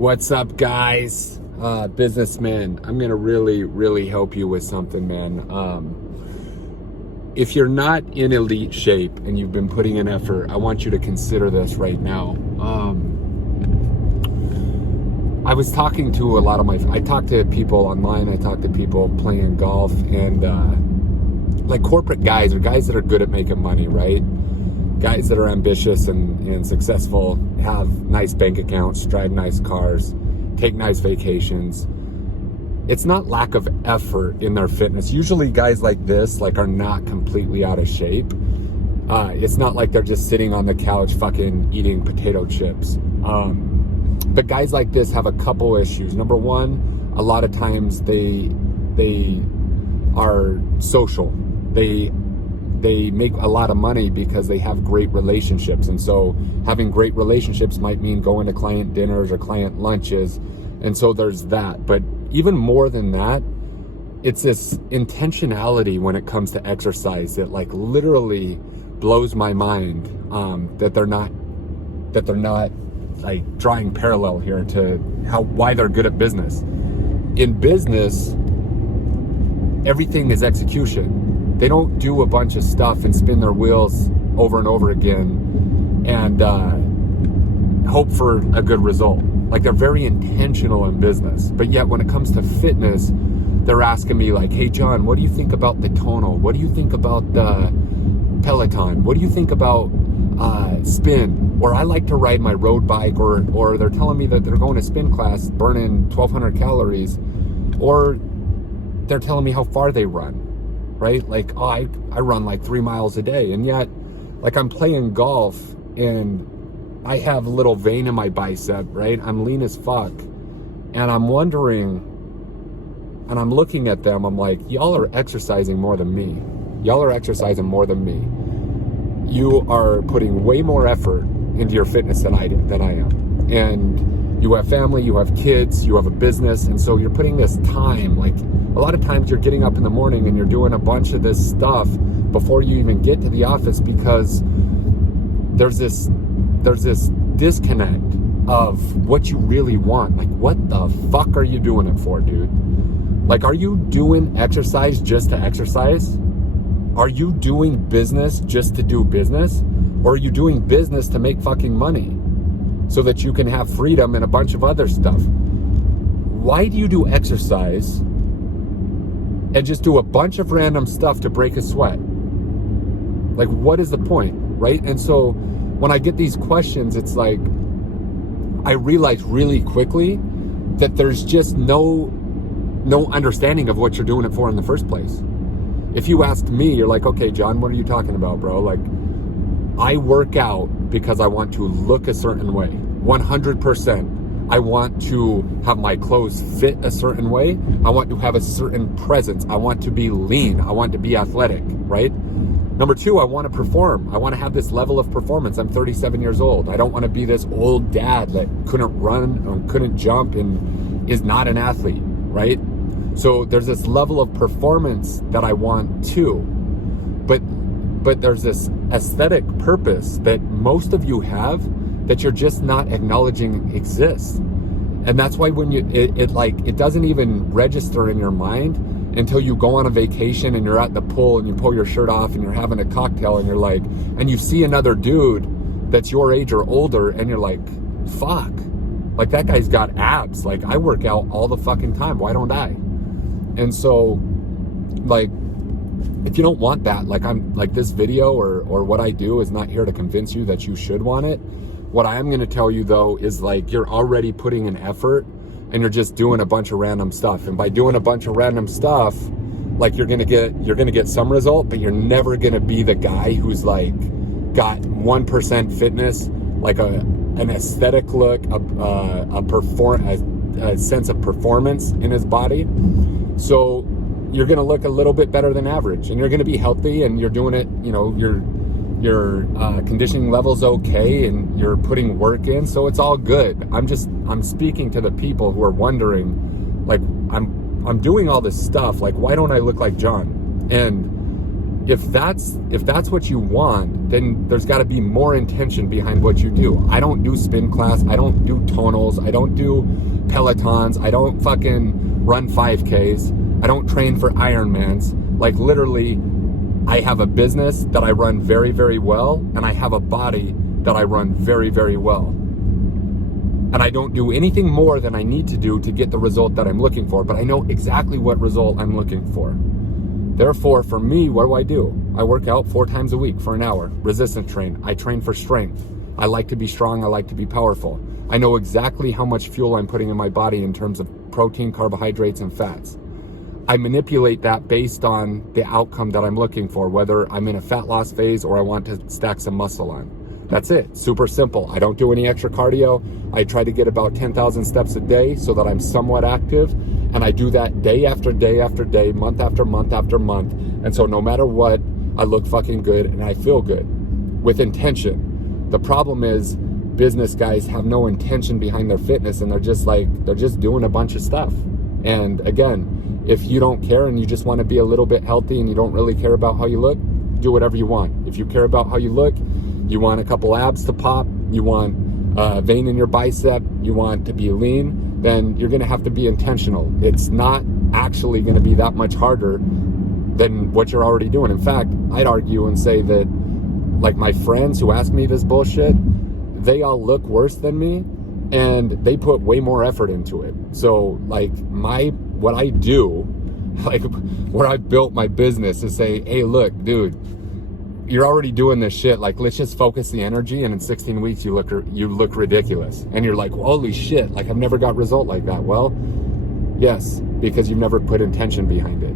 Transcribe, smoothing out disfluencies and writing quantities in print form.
What's up, guys? Businessman, I'm gonna really help you with something, man. If you're not in elite shape and you've been putting in effort, I want you to consider this right now. I was talking to a lot of I talk to people online, I talk to people playing golf, and like corporate guys, or guys that are good at making money, right? Guys that are ambitious and successful, have nice bank accounts, drive nice cars, take nice vacations. It's not lack of effort in their fitness. Usually guys like this are not completely out of shape. It's not like they're just sitting on the couch fucking eating potato chips. But guys like this have a couple issues. Number one, a lot of times they are social. They make a lot of money because they have great relationships. And so having great relationships might mean going to client dinners or client lunches. And so there's that. But even more than that, it's this intentionality when it comes to exercise that literally blows my mind, that they're not like drawing parallel here to why they're good at business. In business, everything is execution. They don't do a bunch of stuff and spin their wheels over and over again and hope for a good result. They're very intentional in business. But yet when it comes to fitness, they're asking me hey, John, what do you think about the tonal? What do you think about the Peloton? What do you think about spin? Or I like to ride my road bike, or they're telling me that they're going to spin class burning 1,200 calories, or they're telling me how far they run. Right? I run 3 miles a day, and yet I'm playing golf and I have a little vein in my bicep, right? I'm lean as fuck. And I'm wondering, and I'm looking at them, I'm like, y'all are exercising more than me. Y'all are exercising more than me. You are putting way more effort into your fitness than I am. And you have family, you have kids, you have a business, and so you're putting this time, a lot of times you're getting up in the morning and you're doing a bunch of this stuff before you even get to the office, because there's this disconnect of what you really want. What the fuck are you doing it for, dude? Are you doing exercise just to exercise? Are you doing business just to do business? Or are you doing business to make fucking money so that you can have freedom and a bunch of other stuff? Why do you do exercise and just do a bunch of random stuff to break a sweat? What is the point, right? And so when I get these questions, it's I realize really quickly that there's just no understanding of what you're doing it for in the first place. If you ask me, you're okay, John, what are you talking about, bro? I work out because I want to look a certain way, 100%. I want to have my clothes fit a certain way. I want to have a certain presence. I want to be lean. I want to be athletic, right? Number two, I want to perform. I want to have this level of performance. I'm 37 years old. I don't want to be this old dad that couldn't run or couldn't jump and is not an athlete, right? So there's this level of performance that I want too. But there's this aesthetic purpose that most of you have that you're just not acknowledging exists. And that's why when it doesn't even register in your mind until you go on a vacation and you're at the pool and you pull your shirt off and you're having a cocktail and you're and you see another dude that's your age or older and you're fuck, that guy's got abs. I work out all the fucking time. Why don't I? And so if you don't want that, this video or what I do is not here to convince you that you should want it. What I am going to tell you though is you're already putting in effort and you're just doing a bunch of random stuff. And by doing a bunch of random stuff, you're going to get some result, but you're never going to be the guy who's got 1% fitness, an aesthetic look, a sense of performance in his body. So you're going to look a little bit better than average, and you're going to be healthy, and you're doing it, your conditioning level's okay, and you're putting work in, so it's all good. I'm speaking to the people who are wondering, I'm doing all this stuff, why don't I look like John? And if that's what you want, then there's got to be more intention behind what you do. I don't do spin class. I don't do tonals. I don't do Pelotons. I don't fucking run 5Ks. I don't train for Ironmans. Like literally, I have a business that I run very, very well, and I have a body that I run very, very well. And I don't do anything more than I need to do to get the result that I'm looking for, but I know exactly what result I'm looking for. Therefore, for me, what do? I work out 4 times a week for an hour, resistance train. I train for strength. I like to be strong. I like to be powerful. I know exactly how much fuel I'm putting in my body in terms of protein, carbohydrates, and fats. I manipulate that based on the outcome that I'm looking for, whether I'm in a fat loss phase or I want to stack some muscle on. That's it. Super simple. I don't do any extra cardio. I try to get about 10,000 steps a day so that I'm somewhat active. And I do that day after day after day, month after month after month. And so no matter what, I look fucking good and I feel good with intention. The problem is business guys have no intention behind their fitness, and they're just doing a bunch of stuff. And again, if you don't care and you just want to be a little bit healthy and you don't really care about how you look, do whatever you want. If you care about how you look, you want a couple abs to pop, you want a vein in your bicep, you want to be lean, then you're going to have to be intentional. It's not actually going to be that much harder than what you're already doing. In fact, I'd argue and say that, like, my friends who ask me this bullshit, they all look worse than me and they put way more effort into it. So like what I do, like where I built my business, is say, hey, look, dude, you're already doing this shit. Like, let's just focus the energy, and in 16 weeks you look ridiculous. And you're like, holy shit, like I've never got result like that. Well, yes, because you've never put intention behind it.